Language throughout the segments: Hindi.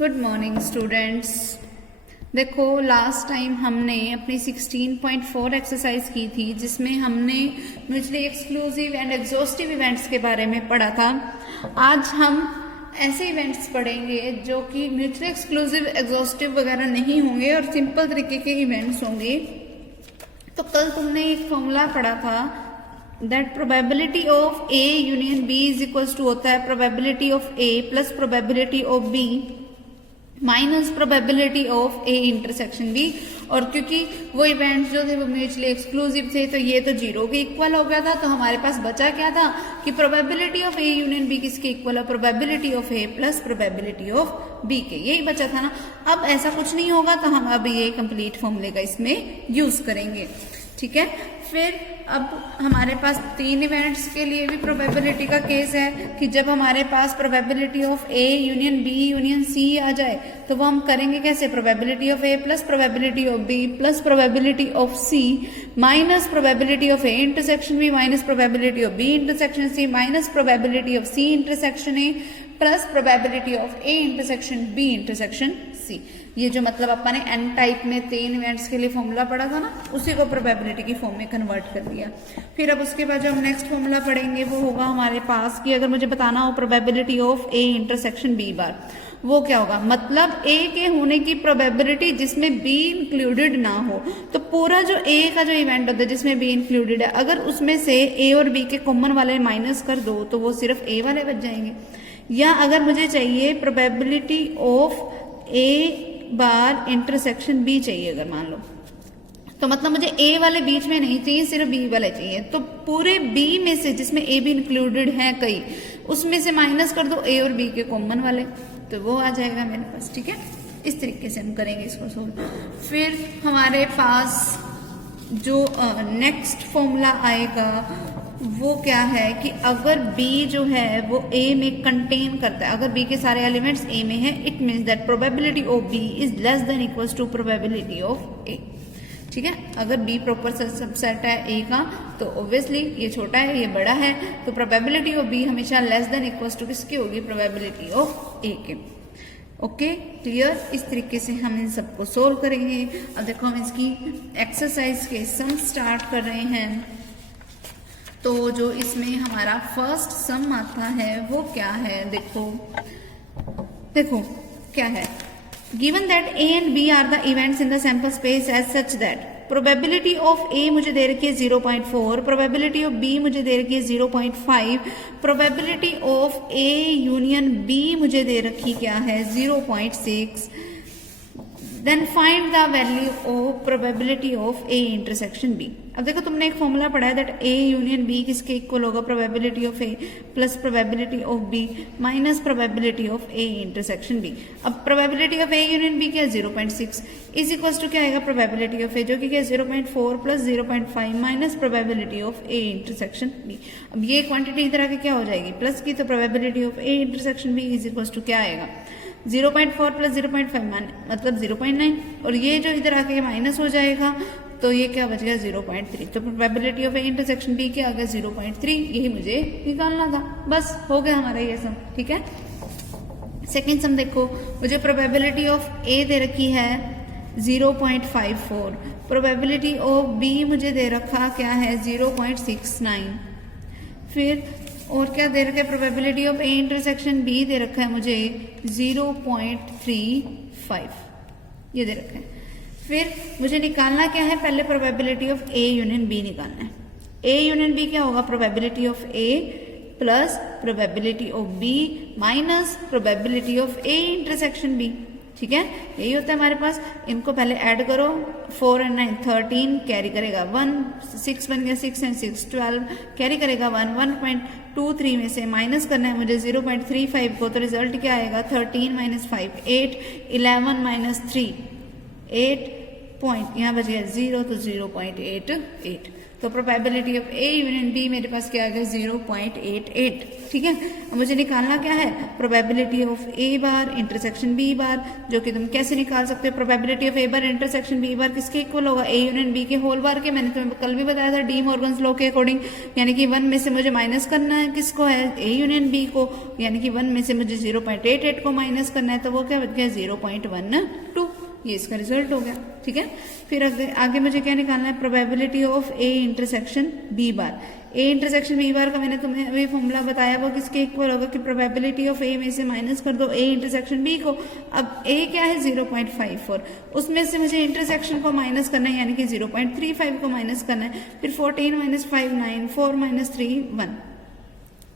Good morning students. देखो लास्ट टाइम हमने अपनी 16.4 एक्सरसाइज की थी जिसमें हमने mutually exclusive and exhaustive events के बारे में पढ़ा था। आज हम ऐसे इवेंट्स पढ़ेंगे जो कि म्यूचुअली एक्सक्लूसिव एग्जॉस्टिव वगैरह नहीं होंगे और सिंपल तरीके के इवेंट्स होंगे। तो कल तुमने एक फॉर्मूला पढ़ा था that probability of A union B is equals to होता है probability of A plus probability of B minus probability of A intersection B. और क्योंकि वो इवेंट्स जो थे वो म्यूचुअली एक्सक्लूसिव थे तो ये तो जीरो के इक्वल हो गया था, तो हमारे पास बचा क्या था कि probability of A union B किसके इक्वल है, probability of A plus probability of B के। यही बचा था ना। अब ऐसा कुछ नहीं होगा तो हम अब ये कंप्लीट फॉर्मूले का इसमें यूज करेंगे। ठीक है, फिर अब हमारे पास तीन इवेंट्स के लिए भी प्रोबेबिलिटी का केस है कि जब हमारे पास probability of A union B union C आ जाए तो वो हम करेंगे कैसे, probability of A plus probability of B plus probability of C minus probability of A intersection B minus probability of B intersection C minus probability of C intersection A plus probability of A intersection B intersection C. ये जो मतलब अपन ने एन टाइप में तीन इवेंट्स के लिए फॉर्मूला पढ़ा था ना, उसी को प्रोबेबिलिटी की फॉर्म में कन्वर्ट कर दिया। फिर अब उसके बाद जो हम नेक्स्ट फॉर्मूला पढ़ेंगे वो होगा हमारे पास कि अगर मुझे बताना हो probability of A intersection B bar, वो क्या होगा, मतलब ए के होने की प्रोबेबिलिटी जिसमें बी इंक्लूडेड ना हो। तो पूरा जो ए का जो इवेंट होता है जिसमें बी इंक्लूडेड है, अगर उसमें से ए और बी के कॉमन वाले माइनस कर दो तो वो सिर्फ ए वाले बच जाएंगे। या अगर मुझे चाहिए probability of A bar intersection B चाहिए, अगर मान लो, तो मतलब मुझे ए वाले बीच में नहीं चाहिए, सिर्फ बी वाले चाहिए। तो पूरे बी में से जिसमें ए भी इंक्लूडेड है कई, उसमें से माइनस कर दो ए और बी के कॉमन वाले, तो वो आ जाएगा मेरे पास। ठीक है, इस तरीके से हम करेंगे इसको सोल्व। फिर हमारे पास जो नेक्स्ट फॉर्मूला आएगा वो क्या है कि अगर B जो है वो A में कंटेन करता है, अगर B के सारे एलिमेंट्स A में है, it means that probability of B is less than equals to probability of A। ठीक है, अगर B प्रॉपर सबसेट है A का तो ऑब्वियसली ये छोटा है ये बड़ा है, तो प्रोबेबिलिटी ऑफ B हमेशा लेस देन इक्वल्स टू किसकी होगी, प्रोबेबिलिटी ऑफ A के। ओके क्लियर, इस तरीके से हम इन सबको सोल्व करेंगे। अब देखो हम इसकी एक्सरसाइज के सम स्टार्ट कर रहे हैं। तो जो इसमें हमारा फर्स्ट सम आता है वो क्या है, देखो क्या है, given that A and B are the events in the sample space as such that probability of A मुझे दे रखी है 0.4, प्रोबेबिलिटी ऑफ बी मुझे दे रखी है 0.5, probability of A union B मुझे दे रखी क्या है 0.6। Then find the value of probability of A intersection B. अब देखो तुमने एक फॉर्मूला पढ़ा है दैट ए यूनियन बी किसके इक्वल होगा, probability of A plus probability of B minus probability of A intersection B. अब probability of A union B क्या है 0.6 इज इक्वल टू क्या आएगा, प्रोबेबिलिटी ऑफ ए जो कि क्या 0.4 plus 0.5 minus probability of A intersection B. अब ये क्वांटिटी इधर आके क्या हो जाएगी, प्लस की, तो probability of A intersection B is equal to क्या आएगा 0.4 प्लस 0.5 मतलब 0.9, और ये जो इधर आके माइनस हो जाएगा तो ये क्या बच गया 0.3। तो probability of A intersection B क्या आ गया 0.3, यही मुझे निकालना था। बस हो गया हमारा ये सम। ठीक है, सेकेंड सम देखो, मुझे प्रोबेबिलिटी ऑफ ए दे रखी है 0.54, प्रोबेबिलिटी ऑफ बी मुझे दे रखा क्या है 0.69, फिर और क्या दे रखा है, probability of A intersection B दे रखा है मुझे 0.35, ये दे रखा है। फिर मुझे निकालना क्या है, पहले probability of A union B निकालना है। ए यूनियन बी क्या होगा, probability of A plus probability of B minus probability of A intersection B. ठीक है, यही होता है हमारे पास। इनको पहले ऐड करो, 4 और 9 13 कैरी करेगा 1, 6 बन गया 6 एंड 6 12 कैरी करेगा 1, 1.23 में से माइनस करना है मुझे 0.35 को, तो रिजल्ट क्या आएगा 13 माइनस 5 8, 11 माइनस 3 8 पॉइंट, यहाँ बच गया 0 तो 0.88। तो probability of A union B मेरे पास क्या आ गया 0.88। ठीक है, अब मुझे निकालना क्या है probability of A bar intersection B bar, जो कि तुम कैसे निकाल सकते हो। Probability of A bar intersection B bar किसके इक्वल होगा, ए यूनियन बी के होल बार के। मैंने तुम्हें कल भी बताया था डी मॉर्गन्स लॉ के अकॉर्डिंग, यानी कि 1 में से मुझे माइनस करना है किसको है, ए यूनियन बी को, यानी कि 1 में से मुझे 0.88 को माइनस करना है, तो वो क्या बच गया 0.12। ये इसका रिजल्ट हो गया। ठीक है, फिर आगे मुझे क्या निकालना है probability of A intersection B bar. A intersection B bar का मैंने तुम्हें अभी फॉर्मूला बताया, वो किसके इक्वल होगा कि प्रोबेबिलिटी ऑफ ए में से माइनस कर दो ए इंटरसेक्शन बी को। अब ए क्या है 0.54, उसमें से मुझे इंटरसेक्शन को माइनस करना है, यानी कि 0.35 को माइनस करना है। फिर 14 - 5 9, 4 - 3 1,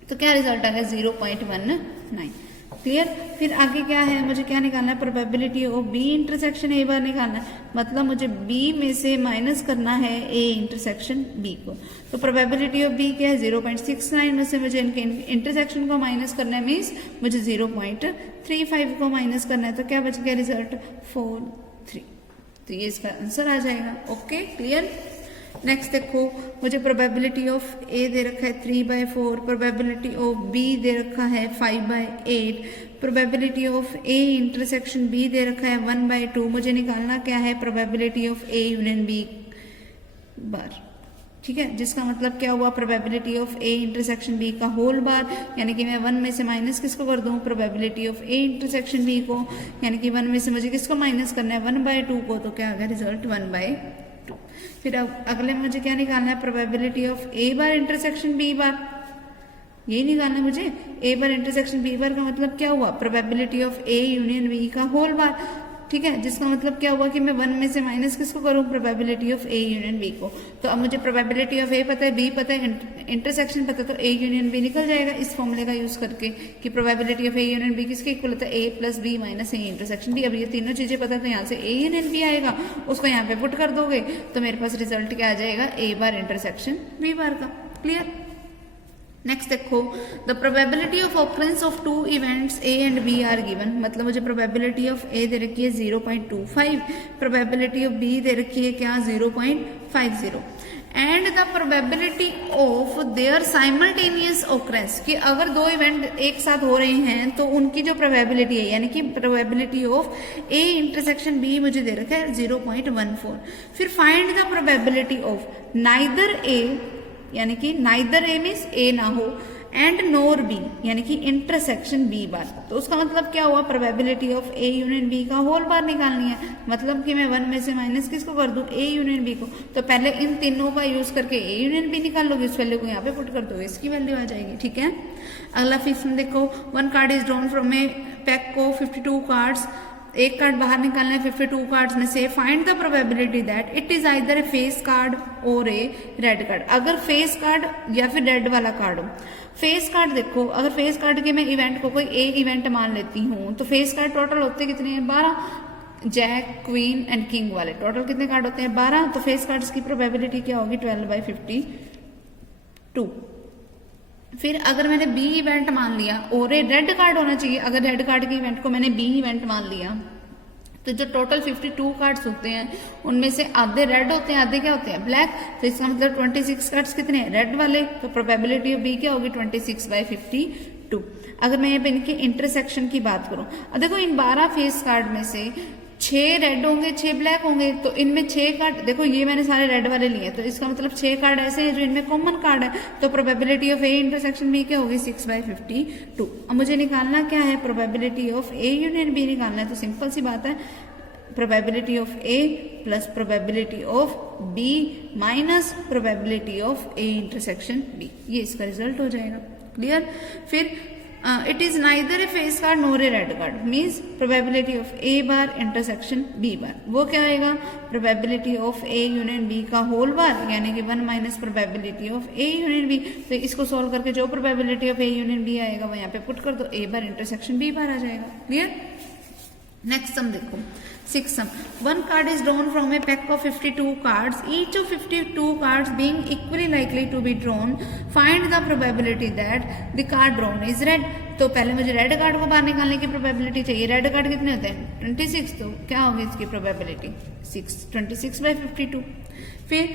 तो क्या रिजल्ट आएगा 0.19। क्लियर। फिर आगे क्या है, मुझे क्या निकालना है probability of B intersection A bar निकालना है, मतलब मुझे बी में से माइनस करना है ए इंटरसेक्शन बी को। तो प्रोबेबिलिटी ऑफ बी क्या है 0.69 में से मुझे इनके इंटरसेक्शन को माइनस करना है, मीन्स मुझे 0.35 को माइनस करना है, तो क्या बच गया रिजल्ट 4 3। तो ये इसका आंसर आ जाएगा। Okay clear. नेक्स्ट देखो, मुझे प्रोबेबिलिटी ऑफ ए दे रखा है 3/4, प्रोबेबिलिटी ऑफ बी दे रखा है 5/8, probability of A intersection B दे रखा है 1/2। मुझे निकालना क्या है probability of A union B bar. ठीक है, जिसका मतलब क्या हुआ probability of A intersection B का होल बार, यानी कि मैं 1 में से माइनस किसको कर दूं probability of A intersection B को, यानी कि 1 में से मुझे किसको माइनस करना है 1/2 को, तो क्या आ गया रिजल्ट 1/2। फिर अब अगले में मुझे क्या निकालना है probability of A bar intersection B bar, ये निकालना है मुझे। ए बार इंटरसेक्शन बी बार का मतलब क्या हुआ probability of A union B का होल बार। ठीक है, जिसका मतलब क्या हुआ कि मैं 1 में से माइनस किसको करूं probability of A union B को। तो अब मुझे प्रोबेबिलिटी ऑफ ए पता है, बी पता है, इंटरसेक्शन पता है, तो ए यूनियन बी निकल जाएगा इस फॉर्मूले का यूज करके कि probability of A union B किसके इक्वल होता है A plus B minus A intersection B. अब ये तीनों चीजें पता है, तो यहाँ से ए यूनियन बी आएगा, उसको यहाँ पे पुट कर दोगे तो मेरे पास रिजल्ट क्या आ जाएगा ए बार इंटरसेक्शन बी बार का। क्लियर। नेक्स्ट देखो, the probability of occurrence of 2 events A and B are given, मतलब मुझे प्रोबेबिलिटी ऑफ ए दे रखी है 0.25, प्रोबेबिलिटी ऑफ बी दे रखी है क्या 0.50, and the probability of their simultaneous occurrence, कि अगर 2 इवेंट एक साथ हो रहे हैं तो उनकी जो प्रोबेबिलिटी है, यानी कि probability of A intersection B मुझे दे रखा है 0.14। फिर find the probability of neither A, यानी कि नाइदर ए मीन्स ए ना हो, एंड नोर बी, यानी कि इंटरसेक्शन बी बार। तो उसका मतलब क्या हुआ probability of A union B का होल बार निकालनी है, मतलब कि मैं 1 में से माइनस किसको कर दूं ए यूनियन बी को। तो पहले इन तीनों का यूज करके ए यूनियन बी निकाल लोगे, इस वैल्यू को यहाँ पे पुट कर दोगे, इसकी वैल्यू आ जाएगी। ठीक है, अगला फिफ्थ में देखो, 1 card is drawn from A pack को 52 कार्ड्स, एक कार्ड बाहर निकालना है 52 कार्ड्स में से। Find the probability that it is either A face card और ए रेड कार्ड। अगर फेस कार्ड या फिर रेड वाला कार्ड हो, फेस कार्ड देखो, अगर फेस कार्ड के मैं इवेंट को कोई ए इवेंट मान लेती हूँ, तो फेस कार्ड टोटल होते कितने हैं 12, जैक क्वीन एंड किंग वाले टोटल कितने कार्ड होते हैं 12। तो फेस कार्ड्स की प्रोबेबिलिटी क्या होगी 12/52। फिर अगर मैंने बी इवेंट मान लिया और ये रेड कार्ड होना चाहिए, अगर रेड कार्ड के इवेंट को मैंने बी इवेंट मान लिया, तो जो टोटल 52 कार्ड्स होते हैं उनमें से आधे रेड होते हैं, आधे क्या होते हैं ब्लैक। तो इसका मतलब 26 कार्ड्स कितने हैं रेड वाले, तो प्रोबेबिलिटी ऑफ बी क्या होगी 26/52। अगर मैं यहाँ पे इनके इंटरसेक्शन की बात करूं, अब देखो इन 12 फेस कार्ड में से 6 रेड होंगे 6 ब्लैक होंगे, तो इनमें 6 कार्ड देखो, ये मैंने सारे रेड वाले लिए, तो इसका मतलब 6 कार्ड ऐसे हैं जो इनमें कॉमन कार्ड है। तो probability of A intersection B क्या होगी 6/52। अब मुझे निकालना क्या है probability of A union B निकालना है, तो सिंपल सी बात है probability of A plus probability of B minus probability of A intersection B, ये इसका रिजल्ट हो जाएगा। क्लियर। फिर it is neither a face card nor a red card, means probability of A bar intersection B bar, वो क्या आएगा probability of A union B का होल बार, यानी कि 1 minus probability of A union B. तो इसको सॉल्व करके जो probability of A union B आएगा वो यहाँ पे पुट कर दो, ए बार इंटरसेक्शन बी बार आ जाएगा। क्लियर। नेक्स्ट सम देखो, 6th sum. 1 card is drawn from a pack of 52 cards. Each of 52 cards being equally likely to be drawn. Find the probability that the card drawn is red. तो पहले मुझे रेड कार्ड को बाहर निकालने की प्रोबेबिलिटी चाहिए। रेड कार्ड कितने होते हैं 26, तो क्या होगी इसकी प्रोबेबिलिटी 26/52। फिर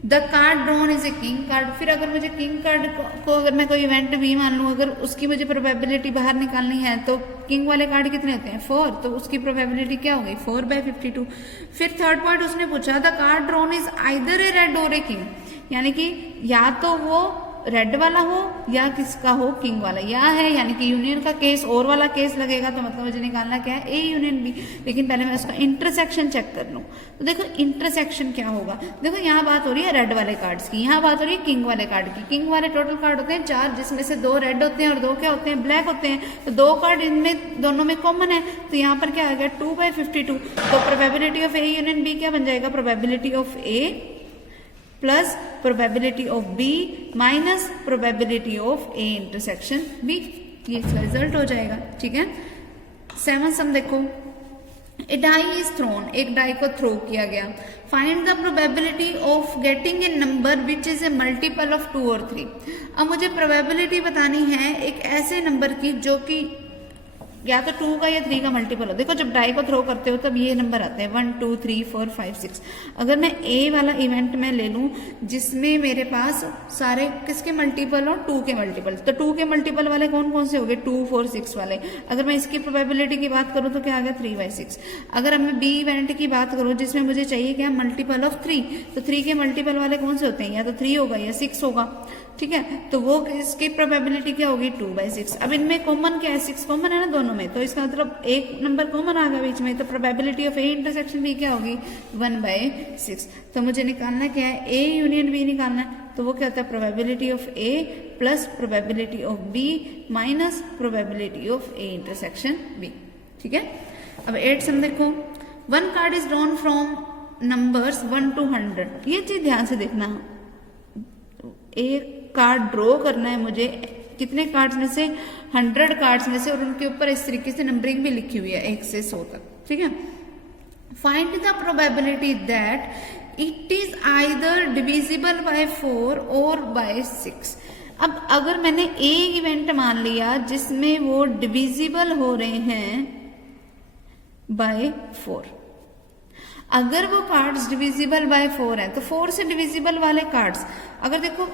the card drawn is a king card. फिर अगर मुझे किंग कार्ड को अगर मैं कोई इवेंट भी मान लूं, अगर उसकी मुझे प्रोबेबिलिटी बाहर निकालनी है तो किंग वाले कार्ड कितने होते हैं 4, तो उसकी प्रोबेबिलिटी क्या हो गई 4/52। फिर थर्ड पॉइंट उसने पूछा the card drawn is either A red और ए किंग, यानी कि या तो वो रेड वाला हो या किसका हो किंग वाला, या है यानी कि यूनियन का केस और वाला केस लगेगा, तो मतलब मुझे निकालना क्या है ए यूनियन बी। लेकिन पहले मैं उसका इंटरसेक्शन चेक कर लूं। तो देखो इंटरसेक्शन क्या होगा, देखो यहाँ बात हो रही है रेड वाले कार्ड्स की, यहाँ बात हो रही है किंग वाले कार्ड की। किंग वाले टोटल कार्ड होते हैं 4, जिसमें से 2 रेड होते हैं और 2 क्या होते हैं ब्लैक होते हैं। तो 2 कार्ड इनमें दोनों में कॉमन है, तो यहाँ पर क्या आ गया 2/52। तो probability of A union B क्या बन जाएगा, probability of A plus probability of B minus probability of A intersection B, ये इसका रिजल्ट हो जाएगा। ठीक है, 7 सम देखो, ए डाई इज थ्रोन, एक डाई को थ्रो किया गया। Find the probability of getting a number which is a multiple of 2 और 3। अब मुझे प्रोबेबिलिटी बतानी है एक ऐसे नंबर की जो कि या तो 2 का या 3 का मल्टीपल हो। देखो जब डाई को थ्रो करते हो तब ये नंबर आते हैं 1 2 3 4 5 6। अगर मैं ए वाला इवेंट में ले लूं जिसमें मेरे पास सारे किसके मल्टीपल हो 2 के मल्टीपल, तो 2 के मल्टीपल वाले कौन कौन से हो गए 2 4 6 वाले। अगर मैं इसकी प्रोबेबिलिटी की बात करूं तो क्या आ गया 3/6। अगर अब मैं बी इवेंट की बात करूं जिसमें मुझे चाहिए क्या मल्टीपल ऑफ 3, तो 3 के मल्टीपल वाले कौन से होते हैं, या तो 3 होगा या 6 होगा। ठीक है, तो वो इसकी प्रोबेबिलिटी क्या होगी 2/6। अब इनमें कॉमन क्या है 6 कॉमन है ना दोनों में, तो इसका मतलब एक नंबर कॉमन आ गया बीच में, तो probability of A intersection B क्या होगी 1/6। तो मुझे निकालना क्या है ए यूनियन बी निकालना है, तो वो क्या होता है probability of A plus probability of B minus probability of A intersection B. ठीक है, अब 8 सम देखो, 1 card is drawn from numbers 1 to 100। ये चीज ध्यान से देखना, एक कार्ड ड्रॉ करना है मुझे कितने कार्ड्स में से 100 कार्ड्स में से, और उनके ऊपर इस तरीके से नंबरिंग भी लिखी हुई है 1 से 100 तक। ठीक है, find the probability that it is either divisible by 4 और बाय 6। अब अगर मैंने ए इवेंट मान लिया जिसमें वो डिविजिबल हो रहे हैं बाय 4, अगर वो कार्ड्स डिविजिबल बाय 4 है तो 4 से डिविजिबल वाले कार्ड्स, अगर देखो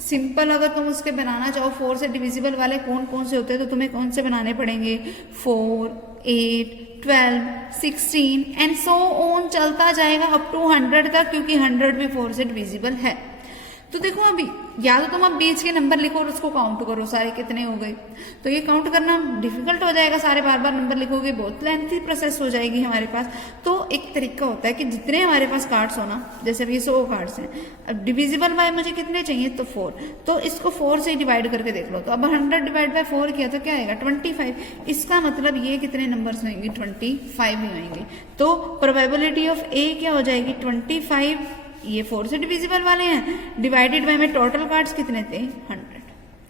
सिंपल अगर तुम उसके बनाना चाहो 4 से डिविजिबल वाले कौन कौन से होते हैं, तो तुम्हें कौन से बनाने पड़ेंगे 4 8 12 16 एंड सो ऑन चलता जाएगा अप टू 100 तक, क्योंकि 100 भी 4 से डिविजिबल है। तो देखो अभी या तो तुम अब बीच के नंबर लिखो और उसको काउंट करो सारे कितने हो गए, तो ये काउंट करना डिफिकल्ट हो जाएगा, सारे बार बार नंबर लिखोगे बहुत लेंथी प्रोसेस हो जाएगी हमारे पास। तो एक तरीका होता है कि जितने हमारे पास कार्ड्स हो ना, जैसे अभी 100 कार्ड्स हैं, अब डिविजिबल बाय मुझे कितने चाहिए तो 4, तो इसको 4 से डिवाइड करके देख लो। तो अब 100 डिवाइड बाय 4 किया तो क्या आएगा 25। इसका मतलब ये कितने नंबर्स होंगे 25 ही होंगे। तो प्रोबेबिलिटी ऑफ ए क्या हो जाएगी 25, ये 4 से डिविजिबल वाले हैं, डिवाइडेड बाय में टोटल कार्ड्स कितने थे 100।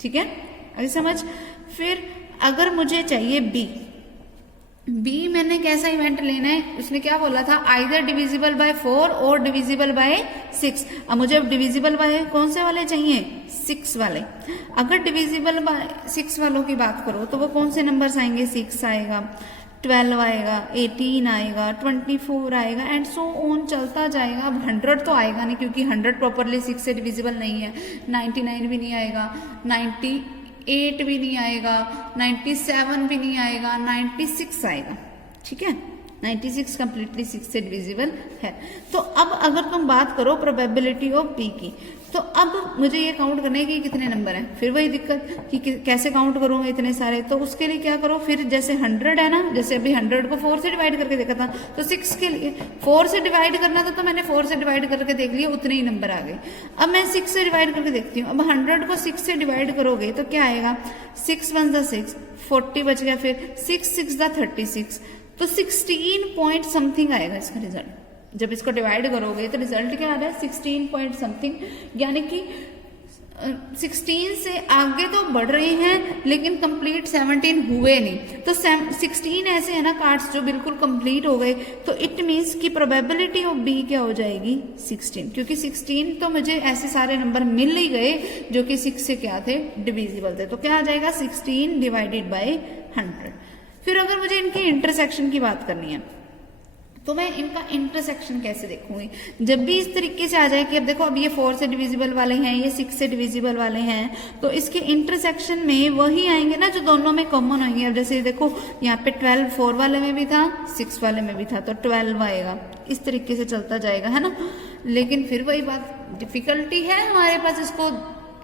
ठीक है, अभी समझ। फिर अगर मुझे चाहिए बी मैंने कैसा इवेंट लेना है, उसने क्या बोला था आइदर डिविजिबल बाय 4 और डिविजिबल बाय 6। अब मुझे अब डिविजिबल बाय कौन से वाले चाहिए 6 वाले। अगर डिविजिबल बाय 6 वालों की बात करो तो वो कौन से नंबर्स आएंगे 6 आएगा, 12 आएगा, 18 आएगा, 24 आएगा एंड सो ऑन चलता जाएगा। अब 100 तो आएगा नहीं क्योंकि 100 प्रॉपरली 6 से डिविजिबल नहीं है, 99 भी नहीं आएगा, 98 भी नहीं आएगा, 97 भी नहीं आएगा, 96 आएगा। ठीक है, 96 कंप्लीटली 6 से डिविजिबल है। तो अब अगर तुम बात करो प्रोबेबिलिटी ऑफ बी की, तो अब मुझे ये काउंट करने की कितने नंबर हैं, फिर वही दिक्कत कि कैसे काउंट करूंगा इतने सारे। तो उसके लिए क्या करो, फिर जैसे 100 है ना, जैसे अभी 100 को 4 से डिवाइड करके देखा था, तो 6 के लिए 4 से डिवाइड करना था, तो मैंने 4 से डिवाइड करके देख लिया, उतने ही नंबर आ गए। अब मैं 6 से डिवाइड करके देखती हूँ। अब 100 को 6 से डिवाइड करोगे तो क्या आएगा 6 1 × 6 40 बच गया, फिर 6 6 × 36, तो 16 पॉइंट समथिंग आएगा इसका रिजल्ट। जब इसको डिवाइड करोगे तो रिजल्ट क्या आ रहा है 16 पॉइंट समथिंग, यानी कि 16 से आगे तो बढ़ रहे हैं लेकिन कंप्लीट 17 हुए नहीं। तो 16 ऐसे है ना कार्ड्स जो बिल्कुल कंप्लीट हो गए, तो इट मीन्स की प्रोबेबिलिटी ऑफ बी क्या हो जाएगी 16, क्योंकि 16 तो मुझे ऐसे सारे नंबर मिल ही गए जो कि 6 से क्या थे डिविजिबल थे। तो क्या आ जाएगा 16 डिवाइडेड बाय 100। फिर अगर मुझे इनके इंटरसेक्शन की बात करनी है तो मैं इनका इंटरसेक्शन कैसे देखूंगी? जब भी इस तरीके से आ जाए कि अब देखो अब ये 4 से डिविजिबल वाले हैं, ये 6 से डिविजिबल वाले हैं, तो इसके इंटरसेक्शन में वही आएंगे ना जो दोनों में कॉमन होंगे। अब जैसे देखो यहाँ पे 12 4 वाले में भी था, 6 वाले में भी था, तो 12 आएगा। इस तरीके से चलता जाएगा, है ना। लेकिन फिर वही बात, डिफिकल्टी है हमारे पास इसको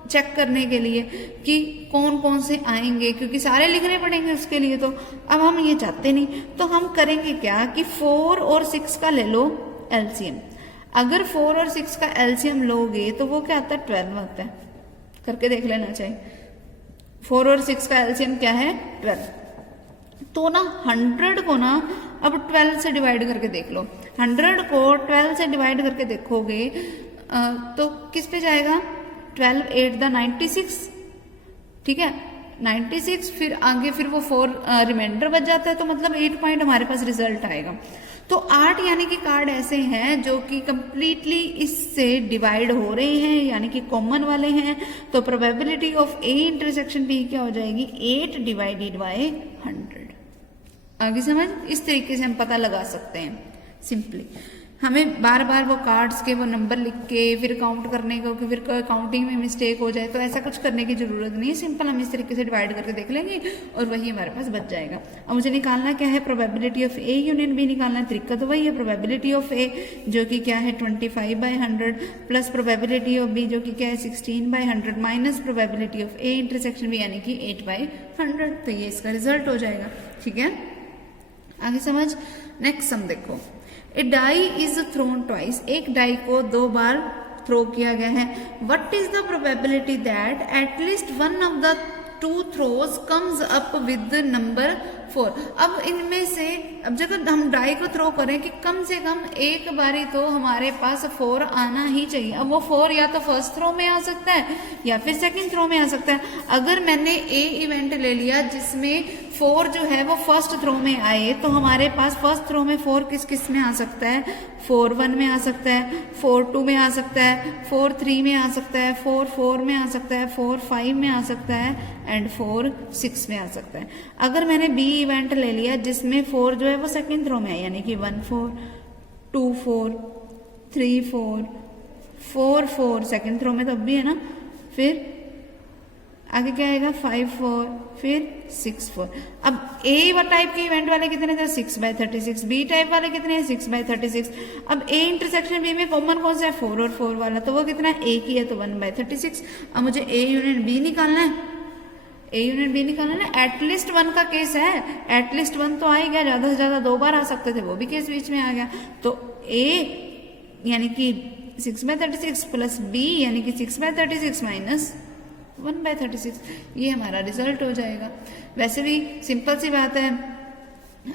चेक करने के लिए कि कौन कौन से आएंगे, क्योंकि सारे लिखने पड़ेंगे उसके लिए। तो अब हम ये चाहते नहीं, तो हम करेंगे क्या कि 4 और 6 का ले लो एलसीएम। अगर 4 और 6 का एलसीएम लोगे तो वो क्या आता है? 12 आता है। करके देख लेना चाहिए। 4 और 6 का एलसीएम क्या है? 12। तो ना 100 को ना अब 12 से डिवाइड करके देख लो। 100 को 12 से डिवाइड करके देखोगे तो किस पे जाएगा? 12 8 द 96, ठीक है 96। फिर आगे फिर वो 4 रिमाइंडर बच जाता है, तो मतलब 8 पॉइंट हमारे पास रिजल्ट आएगा। तो 8 यानी कि कार्ड ऐसे हैं जो कि कंप्लीटली इससे डिवाइड हो रहे हैं, यानी कि कॉमन वाले हैं। तो probability of A intersection B क्या हो जाएगी? 8 डिवाइडेड बाय 100। आगे समझ? इस तरीके से हम पता लगा सकते हैं सिंपली। हमें बार बार वो कार्ड्स के वो नंबर लिख के फिर काउंट करने को, कि फिर काउंटिंग में मिस्टेक हो जाए, तो ऐसा कुछ करने की जरूरत नहीं है। सिंपल हम इस तरीके से डिवाइड करके देख लेंगे और वही हमारे पास बच जाएगा। अब मुझे निकालना क्या है? Probability of A union B निकालना है। तरीका तो वही है, प्रोबेबिलिटी ऑफ ए जो कि क्या है 25/100 प्लस प्रोबेबिलिटी ऑफ बी जो कि क्या है 16/100 minus probability of A intersection B यानी कि 8/100। तो ये इसका रिजल्ट हो जाएगा। ठीक है, आगे समझ। नेक्स्ट सम देखो, ए डाई इज थ्रोन ट्वाइस, एक डाई को 2 बार थ्रो किया गया है। What is the probability that at least one of the 2 throws comes up with number 4। अब इनमें से, अब जब हम डाई को थ्रो करें कि कम से कम एक बारी तो हमारे पास 4 आना ही चाहिए। अब वो 4 या तो फर्स्ट थ्रो में आ सकता है या फिर सेकंड थ्रो में आ सकता है। अगर मैंने ए इवेंट ले लिया जिसमें 4 जो है वो फर्स्ट थ्रो में आए, तो हमारे पास फर्स्ट थ्रो में 4 किस किस में आ सकता है? 4-1 में आ सकता है, 4-2 में आ सकता है, 4-3 में आ सकता है, 4-4 में आ सकता है, 4-5 में आ सकता है एंड 4-6 में आ सकता है। अगर मैंने बी इवेंट ले लिया जिसमें 4 जो है वो सेकंड थ्रो में है, यानी कि 1-4, 2-4, 3-4, 4-4 सेकंड थ्रो में तो अब भी है ना। फिर आगे क्या आएगा? 5-4, फिर 6-4। अब ए टाइप के इवेंट वाले कितने थे? 6/36। बी टाइप वाले कितने हैं? 6/36। अब ए इंटरसेक्शन बी में कॉमन कौन सा है? 4 और 4 वाला, तो वो कितना है? ए की है, तो 1/36। अब मुझे ए यूनियन बी निकालना है। ए यूनियन बी निकालना है। एटलीस्ट 1 का केस है, एटलीस्ट 1 तो आ ही गया, ज्यादा से ज्यादा 2 बार आ सकते थे, वो भी केस बीच में आ गया। तो ए यानी कि 6/36 प्लस बी यानी कि 6/36 माइनस 1/36, ये हमारा रिजल्ट हो जाएगा। वैसे भी सिंपल सी बात है,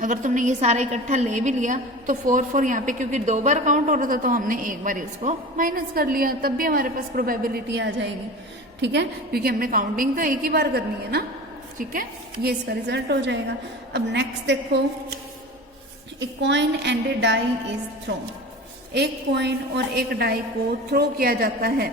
अगर तुमने ये सारा इकट्ठा ले भी लिया तो 4-4 यहाँ पे क्योंकि 2 बार काउंट हो रहा था तो हमने एक बार उसको माइनस कर लिया, तब भी हमारे पास प्रोबेबिलिटी आ जाएगी। ठीक है, क्योंकि हमने काउंटिंग तो एक ही बार करनी है ना। ठीक है, ये इसका रिजल्ट हो जाएगा। अब नेक्स्ट देखो, a coin and a die is thrown. एक कॉइन और एक डाई को थ्रो किया जाता है।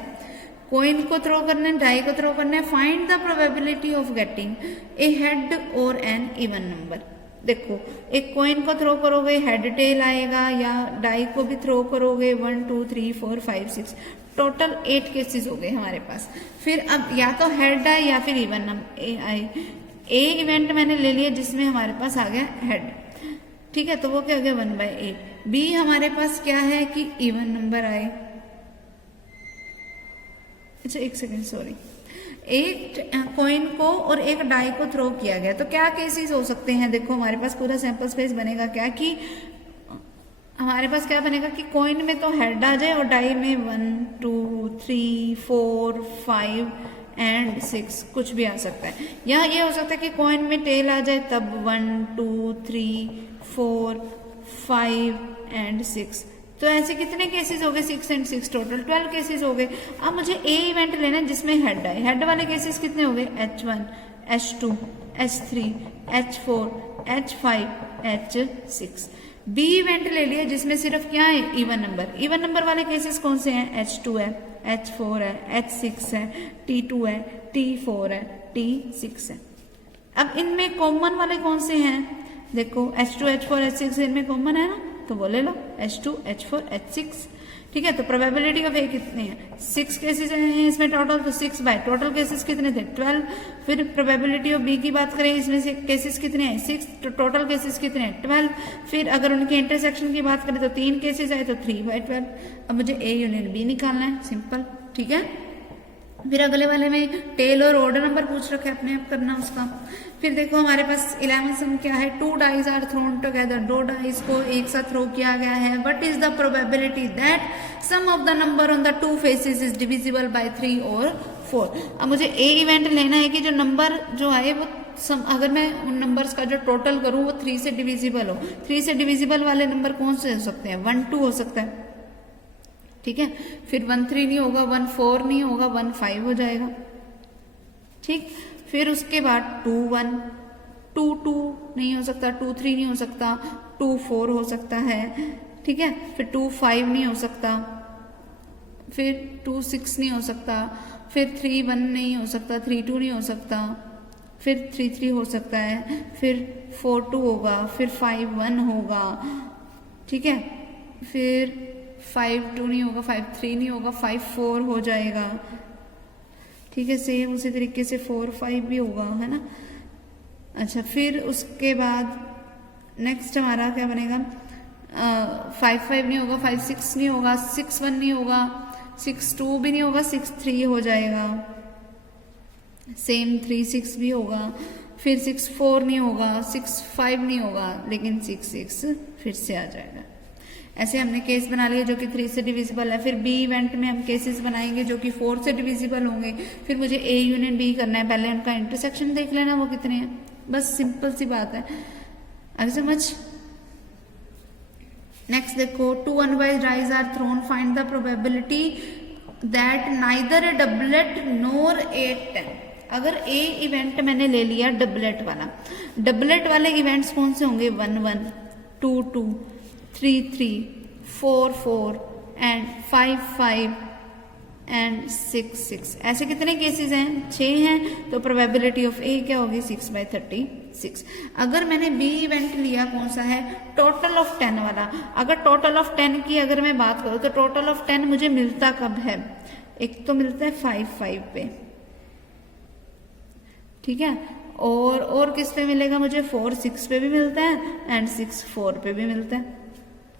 कॉइन को थ्रो करना है, डाई को थ्रो करना है। Find the probability of getting a head और एन इवन नंबर। देखो, एक कॉइन को थ्रो करोगे हेड टेल आएगा, या डाई को भी थ्रो करोगे 1 2 3 4 5 6, टोटल 8 केसेस हो गए हमारे पास। फिर अब या तो हेड आए या फिर इवन नंबर आए। ए इवेंट मैंने ले लिया जिसमें हमारे पास आ गया हेड, ठीक है, तो वो क्या हो गया 1/8। बी हमारे पास क्या है कि इवन नंबर आए। अच्छा एक सेकेंड, सॉरी, एक कॉइन को और एक डाई को थ्रो किया गया, तो क्या केसेस हो सकते हैं? देखो हमारे पास पूरा सैंपल स्पेस बनेगा क्या कि हमारे पास क्या बनेगा कि कॉइन में तो हेड आ जाए और डाई में 1 2 3 4 5 एंड 6 कुछ भी आ सकता है। या ये हो सकता है कि कॉइन में टेल आ जाए तब 1 2 3 4 5 एंड 6। तो ऐसे कितने केसेस हो गए? 6 एंड 6 टोटल 12 केसेस हो गए। अब मुझे ए इवेंट लेना है जिसमें हेड आए। हेड वाले केसेस कितने हो गए? H1 H2 H3 H4 H5 H6। B event ले लिया जिसमें सिर्फ क्या है? Even number. इवन नंबर वाले केसेस कौन से हैं? H2 है, H4 है, H6 है, T2 है, T4 है, T6 है। अब इनमें कॉमन वाले कौन से हैं? देखो H2 H4 H6 इनमें कॉमन है ना, तो वो ले लो H2 H4 H6, ठीक है। तो प्रोबेबिलिटी ऑफ ए कितने हैं, 6 केसेस हैं इसमें टोटल, तो 6 बाय टोटल केसेस कितने थे 12। फिर प्रोबेबिलिटी ऑफ बी की बात करें, इसमें से केसेस कितने हैं 6, तो टोटल केसेस कितने हैं 12। फिर अगर उनके इंटरसेक्शन की बात करें तो 3 केसेस आए तो 3 बाय 12। अब मुझे ए यूनियन बी निकालना है, सिंपल, ठीक है। फिर अगले वाले में टेल और ऑर्डर नंबर पूछ रखे, अपने आप करना उसका। फिर देखो हमारे पास 11 सम क्या है, 2 dice are thrown together, 2 dice को एक साथ थ्रो किया गया है। What is the probability that sum of the number on the 2 faces is divisible by 3 और 4। अब मुझे ए इवेंट लेना है कि जो नंबर जो आए वो अगर मैं उन नंबर्स का जो टोटल करूं वो 3 से डिविजिबल हो। 3 से डिविजिबल वाले नंबर कौन से हो सकते हैं, 1 2 हो सकता है, ठीक है। फिर 1 3 नहीं होगा, 1 4 नहीं होगा, 1 5 हो जाएगा, ठीक। फिर उसके बाद 2 1, 2 2 नहीं हो सकता, 2 3 नहीं हो सकता, 2 4 हो सकता है, ठीक है। फिर 2 5 नहीं हो सकता, फिर 2 6 नहीं हो सकता, फिर 3 1 नहीं हो सकता, 3 2 नहीं हो सकता, फिर 3 3 हो सकता है, फिर 4 2 होगा, फिर 5 1 होगा, ठीक है। फिर 5 2 नहीं होगा, 5 3 नहीं होगा, 5 4 हो जाएगा, ठीक है। सेम उसी तरीके से 4 5 भी होगा, है ना। अच्छा, फिर उसके बाद नेक्स्ट हमारा क्या बनेगा, 5 5 नहीं होगा, 5 6 नहीं होगा, 6 1 नहीं होगा, 6 2 भी नहीं होगा, 6 3 हो जाएगा, सेम 3 6 भी होगा। फिर 6 4 नहीं होगा, 6 5 नहीं होगा, लेकिन 6 6 फिर से आ जाएगा। ऐसे हमने केस बना लिए जो कि 3 से डिविजिबल है। फिर बी इवेंट में हम केसेस बनाएंगे जो कि 4 से डिविजिबल होंगे। फिर मुझे ए यूनियन बी करना है, पहले उनका इंटरसेक्शन देख लेना वो कितने हैं, बस सिंपल सी बात है, आगे समझ। नेक्स्ट देखो, 2 unbiased dice are thrown, find the probability that neither a doublet nor a 10। अगर ए इवेंट मैंने ले लिया डबलेट वाला, डबलेट वाले इवेंट्स कौन से होंगे, 1 1 2 2 3 3 4 4 एंड 5 5 एंड 6 6। ऐसे कितने केसेस हैं, 6 हैं। तो प्रोबेबिलिटी ऑफ ए क्या होगी, 6 बाय 36। अगर मैंने बी इवेंट लिया कौन सा है, टोटल ऑफ 10 वाला, अगर टोटल ऑफ 10 की अगर मैं बात करूं तो टोटल ऑफ 10 मुझे मिलता कब है, एक तो मिलता है 5 5 पे, ठीक है। और किस पे मिलेगा मुझे, 4 6 पे भी मिलता है एंड 6 4 पे भी मिलता है,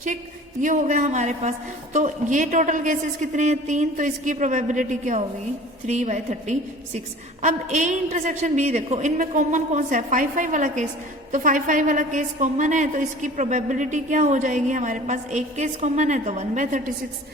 ठीक। ये हो गया हमारे पास। तो ये टोटल केसेस कितने हैं, 3, तो इसकी प्रोबेबिलिटी क्या होगी, 3 बाय 36। अब ए इंटरसेक्शन बी देखो, इनमें कॉमन कौन सा है, 5 5 वाला केस, तो 5 5 वाला केस कॉमन है, तो इसकी प्रोबेबिलिटी क्या हो जाएगी, हमारे पास एक केस कॉमन है तो 1 बाय 36,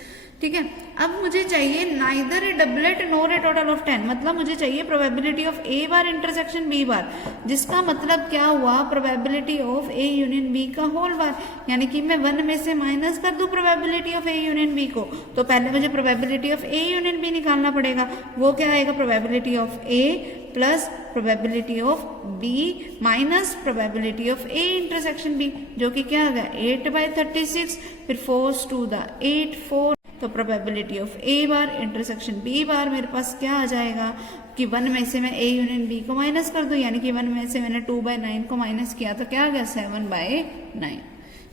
ठीक है। अब मुझे चाहिए neither a doublet nor a total of 10, मतलब मुझे चाहिए probability of A bar intersection B bar, जिसका मतलब क्या हुआ, probability of A union B का होल बार, यानी कि मैं 1 में से माइनस कर दूं probability of A union B को, तो पहले मुझे probability of A union B निकालना पड़ेगा। वो क्या आएगा, probability of A plus probability of B minus probability of A intersection B, जो कि क्या आ गया 8 बाय 36, फिर 4 टू द 8 4, तो probability of A bar intersection B bar मेरे पास क्या आ जाएगा कि 1 में से मैं ए यूनियन बी को माइनस कर दूं, यानी कि 1 में से मैंने 2 बाय 9 को माइनस किया तो क्या आ गया 7 बाय 9,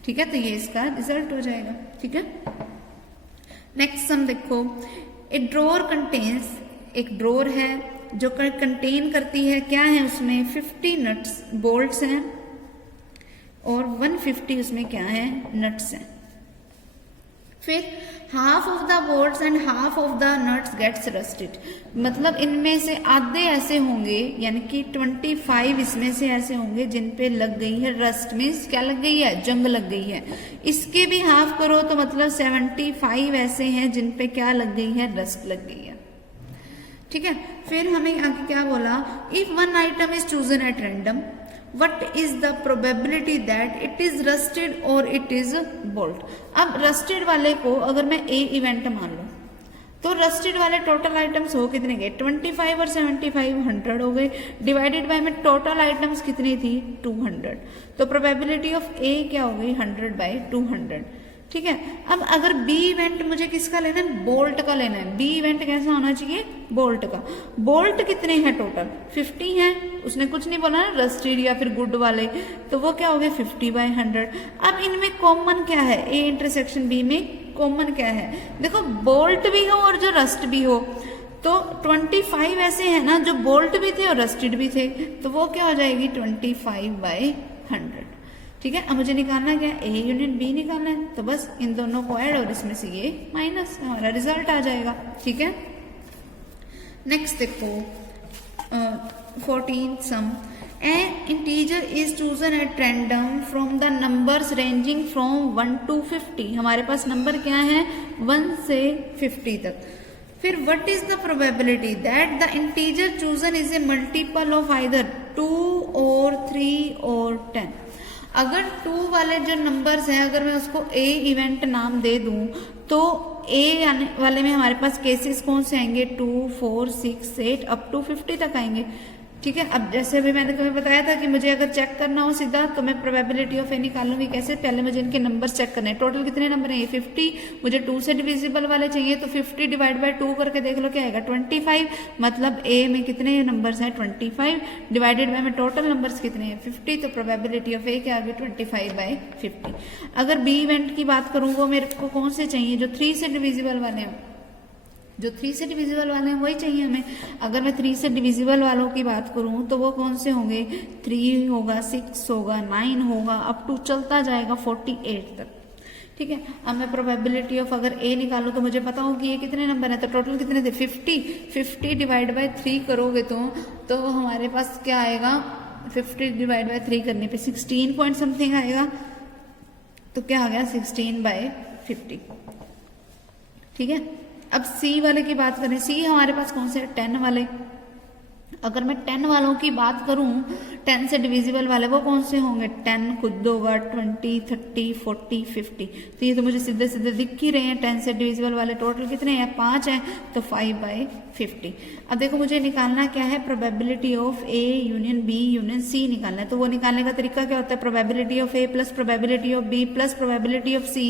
ठीक है। तो ये इसका रिजल्ट हो जाएगा, ठीक है। नेक्स्ट सम देखो, ए ड्रॉअर कंटेन्स, एक ड्रॉअर है जो कंटेन करती है, क्या है उसमें 50 नट्स बोल्ट्स हैं और 150 उसमें क्या है नट्स हैं। फिर half of the bolts and half of the nuts gets rusted, मतलब इनमें से आधे ऐसे होंगे, यानी कि 25 इसमें से ऐसे होंगे जिन पे लग गई है रस्ट, मीन्स क्या लग गई है, जंग लग गई है। इसके भी हाफ करो तो मतलब 75 ऐसे हैं जिन पे क्या लग गई है, रस्ट लग गई है, ठीक है। फिर हमें आगे क्या बोला, if one item is chosen at random, what is the probability that it is rusted or it is bolt। अब rusted वाले को अगर मैं A इवेंट मान लूं तो rusted वाले टोटल आइटम्स हो कितने गए, 25 और 75 100 हो गए, डिवाइडेड बाय में टोटल आइटम्स कितनी थी 200, तो प्रोबेबिलिटी ऑफ A क्या हो गई 100 बाय 200, ठीक है। अब अगर बी इवेंट मुझे किसका लेना है, बोल्ट का लेना है। बी इवेंट कैसा होना चाहिए, बोल्ट का। बोल्ट कितने हैं टोटल, 50 हैं। उसने कुछ नहीं बोला ना रस्टेड या फिर गुड वाले, तो वो क्या हो गया 50/100। अब इनमें कॉमन क्या है, ए इंटरसेक्शन बी में कॉमन क्या है, देखो बोल्ट भी हो और जो रस्ट भी हो, तो 25 ऐसे हैं ना जो बोल्ट भी थे और रस्टेड भी थे, तो वो क्या हो जाएगी 25/100। ठीक है। अब मुझे निकालना क्या है, ए यूनियन बी निकालना है, तो बस इन दोनों को ऐड और इसमें से ये माइनस, हमारा रिजल्ट आ जाएगा। ठीक है। नेक्स्ट देखो 14th sum, a integer is chosen at random from the numbers ranging from 1 to 50। हमारे पास नंबर क्या है 1 से 50 तक। फिर what is the probability that the integer chosen is a multiple of either 2 और 3 और 10। अगर 2 वाले जो नंबर्स हैं, अगर मैं उसको ए इवेंट नाम दे दूं, तो ए वाले में हमारे पास केसेस कौन से आएंगे 2, 4, 6, 8 अप टू 50 तक आएंगे। ठीक है। अब जैसे अभी मैंने तुम्हें बताया था कि मुझे अगर चेक करना हो सीधा, तो मैं प्रोबेबिलिटी ऑफ ए निकालूंगी कैसे, पहले मुझे इनके नंबर्स चेक करने हैं। टोटल कितने नंबर हैं, 50। मुझे 2 से डिविजिबल वाले चाहिए, तो 50 डिवाइड बाय 2 करके देख लो क्या आएगा 25। मतलब ए में कितने नंबर्स हैं 25 डिवाइडेड बाय में टोटल नंबर्स कितने हैं 50, तो प्रोबेबिलिटी ऑफ ए क्या आ गई 25/50। अगर बी इवेंट की बात करूं, वो मेरे को कौन से चाहिए, जो 3 से डिविजिबल वाले हैं, जो 3 से डिविजिबल वाले हैं वही चाहिए हमें। अगर मैं 3 से डिविजिबल वालों की बात करूं, तो वो कौन से होंगे, 3 होगा, 6 होगा, 9 होगा, अप टू चलता जाएगा 48 तक। ठीक है। अब मैं प्रोबेबिलिटी ऑफ अगर ए निकालूं, तो मुझे पता हो कि ये कितने नंबर है, तो टोटल कितने थे 50 डिवाइड बाय 3 करोगे तो हमारे पास क्या आएगा, 50 डिवाइड बाय 3 करने पे 16 पॉइंट समथिंग आएगा, तो क्या आ गया 16/50। ठीक है। अब सी वाले की बात करें, सी हमारे पास कौन से 10 वाले। अगर मैं 10 वालों की बात करूं, 10 से डिविजिबल वाले वो कौन से होंगे, 10 खुद होगा, 20, 30, 40, 50। तो ये तो मुझे सीधे सीधे दिख ही रहे हैं। 10 से डिविजिबल वाले टोटल कितने हैं 5 हैं, तो 5/50। अब देखो मुझे निकालना क्या है, probability of A union B union C निकालना है। तो वो निकालने का तरीका क्या होता है, probability of A plus probability of B plus probability of C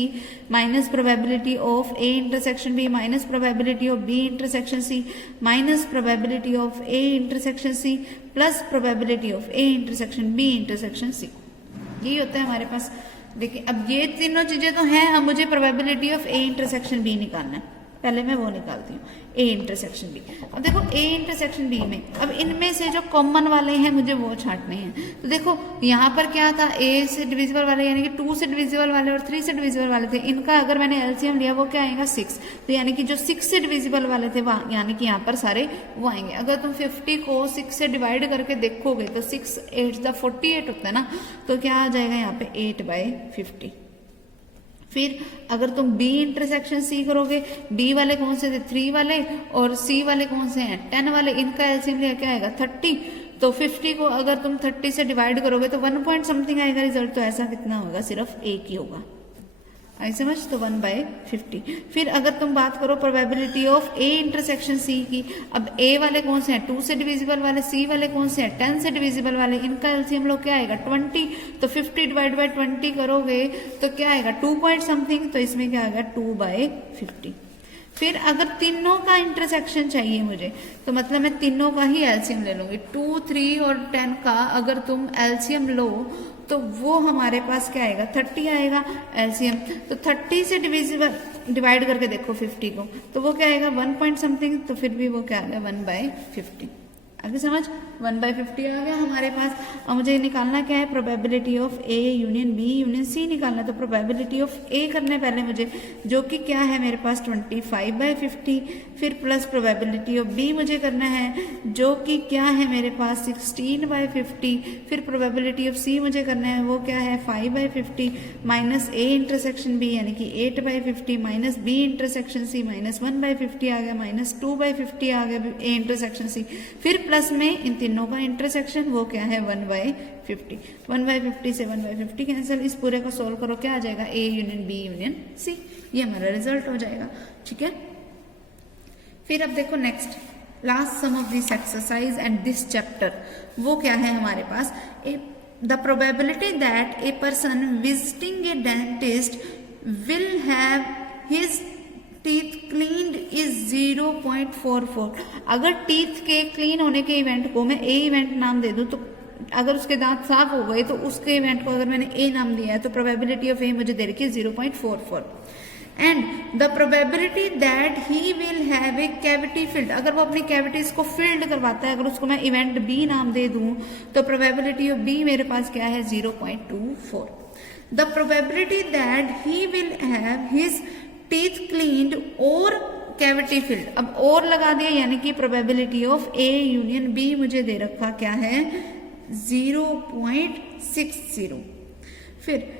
minus probability of A intersection B minus probability of B intersection C minus probability of A intersection C plus probability of A intersection B intersection C. यही होता है हमारे पास। देखिए अब ये तीनों चीजें तो हैं, अब मुझे probability of A intersection B निकालना है। पहले मैं वो निकालती हूँ, ए इंटरसेक्शन बी। अब देखो ए इंटरसेक्शन बी में, अब इनमें से जो कॉमन वाले हैं मुझे वो छांटने हैं। तो देखो यहाँ पर क्या था, ए से डिविजिबल वाले यानी कि 2 से डिविजिबल वाले और 3 से डिविजिबल वाले थे। इनका अगर मैंने एलसीएम लिया वो क्या आएगा 6। तो यानी कि जो 6 से डिविजिबल वाले थे वहां, यानी कि यहाँ पर सारे वो आएंगे। अगर तुम 50 को 6 से डिवाइड करके देखोगे तो 6 8 48 होता है ना, तो क्या आ जाएगा यहाँ पे 8/50। फिर अगर तुम बी इंटरसेक्शन सी करोगे, बी वाले कौन से थे 3 वाले और सी वाले कौन से हैं 10 वाले, इनका एलसीएम लिया क्या आएगा 30। तो 50 को अगर तुम 30 से डिवाइड करोगे तो 1 पॉइंट समथिंग आएगा रिजल्ट। तो ऐसा कितना होगा, सिर्फ एक ही होगा। आई समझ, तो 1/50। फिर अगर तुम बात करो probability of A intersection C की, अब ए वाले कौन से हैं 2 से डिविजिबल वाले, सी वाले कौन से हैं 10 से डिविजिबल वाले, इनका एलसीएम लोग क्या आएगा 20। तो 50 डिवाइड बाय 20 करोगे तो क्या आएगा 2 पॉइंट समथिंग, तो इसमें क्या आएगा 2/50। फिर अगर तीनों का इंटरसेक्शन चाहिए मुझे, तो मतलब मैं तीनों का ही एलसीएम ले लूंगी। 2, 3 और 10 का अगर तुम एलसीएम लो तो वो हमारे पास क्या आएगा 30 आएगा एलसीएम। तो 30 से डिवाइड करके देखो 50 को, तो वो क्या आएगा 1 पॉइंट समथिंग, तो फिर भी वो क्या आ गया 1/50। आगे समझ, 1/50 आ गया हमारे पास। और मुझे निकालना क्या है, probability of A union B union C निकालना। तो प्रोबेबिलिटी ऑफ ए करने पहले मुझे, जो कि क्या है मेरे पास 25/50। फिर प्लस प्रोबेबिलिटी ऑफ बी मुझे करना है, जो कि क्या है मेरे पास 16/50। फिर प्रोबेबिलिटी ऑफ सी मुझे करना है, वो क्या है 5/50 माइनस ए इंटरसेक्शन बी यानी कि 8/50 minus B intersection C minus 1/50 आ गया माइनस 2/50 आ गया ए इंटरसेक्शन सी। फिर प्लस में इन तीनों का इंटरसेक्शन, वो क्या है 1/50। 1/50 से 1/50 कैंसिल, इस पूरे को सोल्व करो क्या आ जाएगा A union B union C, ये हमारा रिजल्ट हो जाएगा। ठीक है। फिर अब देखो next last sum of this exercise and this chapter, वो क्या है हमारे पास, the probability that a person visiting a dentist will have his teeth cleaned is 0.44। अगर टीथ के क्लीन होने के इवेंट को मैं ए इवेंट नाम दे दूं, तो अगर उसके दांत साफ हो गए तो उसके इवेंट को अगर मैंने ए नाम दिया है तो प्रोबेबिलिटी ऑफ ए मुझे दे रखी है 0.44। And the probability that he will have a cavity filled, अगर वो अपनी कैविटीज को फिल्ड करवाता है, अगर उसको मैं इवेंट बी नाम दे दूं तो प्रोबेबिलिटी ऑफ बी मेरे पास क्या है 0.24। The probability that he will have his teeth cleaned और कैविटी फिल्ड, अब और लगा दिया यानी कि probability of A union B मुझे दे रखा क्या है 0.60। फिर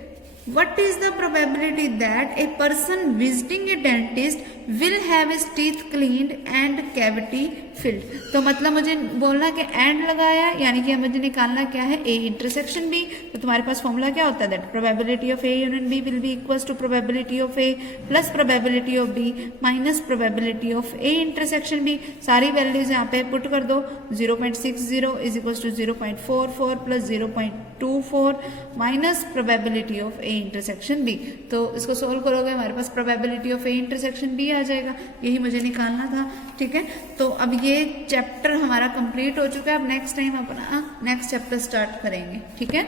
what is the probability that a person visiting a dentist will have his teeth cleaned and cavity filled। तो मतलब मुझे बोलना कि एंड लगाया यानी कि मुझे निकालना क्या है ए इंटरसेक्शन बी। तो तुम्हारे पास फॉर्मूला क्या होता है that probability of A union B will be equals to probability of A plus probability of B minus probability of A intersection B. सारी वैल्यूज यहाँ पे पुट कर दो 0.60 इज इक्वल्स टू 0.44 प्लस 0.24 minus probability of A intersection B. तो इसको सोल्व करोगे हमारे पास probability of A intersection B आ जाएगा, यही मुझे निकालना था। ठीक है, तो अब ये चैप्टर हमारा कंप्लीट हो चुका है। अब नेक्स्ट टाइम अपना नेक्स्ट चैप्टर स्टार्ट करेंगे। ठीक है।